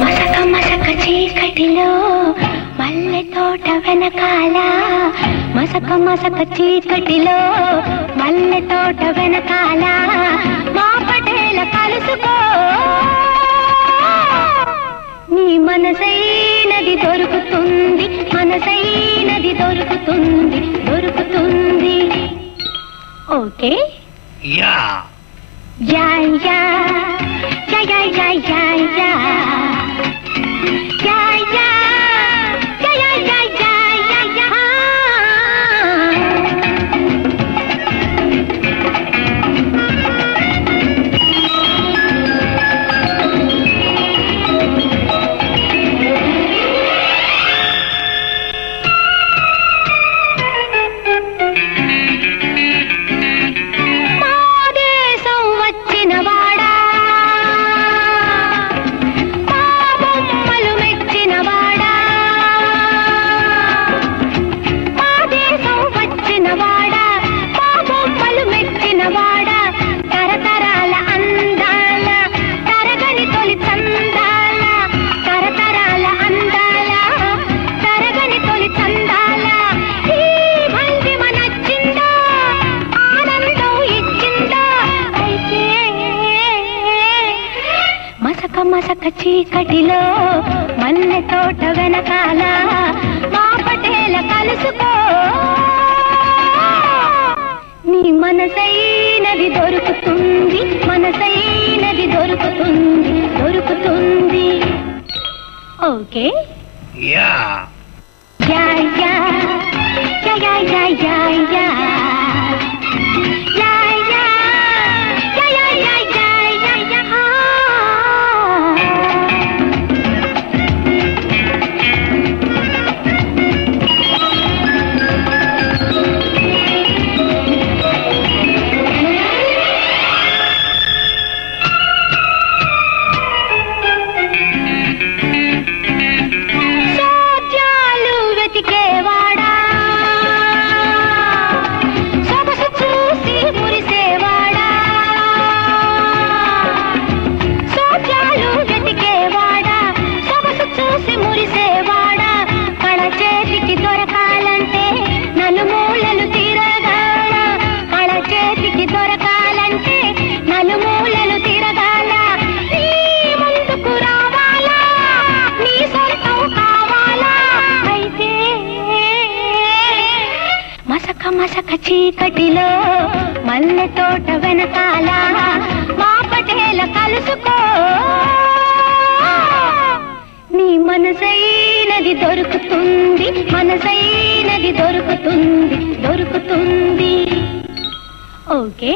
మసక మసక చీకటిలో మల్లె తోట వెనకాల మసక మసక చీకటిలో మల్లె తోట వెనకాల మా పటేల కలుసుకో నీ మనసైనది దొరుకుతుంది మనసైనది దొరుకుతుంది దొరుకుతుంది okay yeah yeah yeah yeah yeah yeah yeah yeah yeah yeah yeah yeah yeah yeah మసక చీకటిలో మల్లె తోట వెనకాల మా పటేల కలుసుకో నీ మనసైనది దొరుకుతుంది మనసైనది దొరుకుతుంది దొరుకుతుంది okay yeah yeah yeah yeah yeah yeah yeah మసక చీకటిలో మల్లె తోట వెనకాల మా పటేల కలుసుకో నీ మనసైనది దొరుకుతుంది మనసైనది దొరుకుతుంది దొరుకుతుంది ఓకే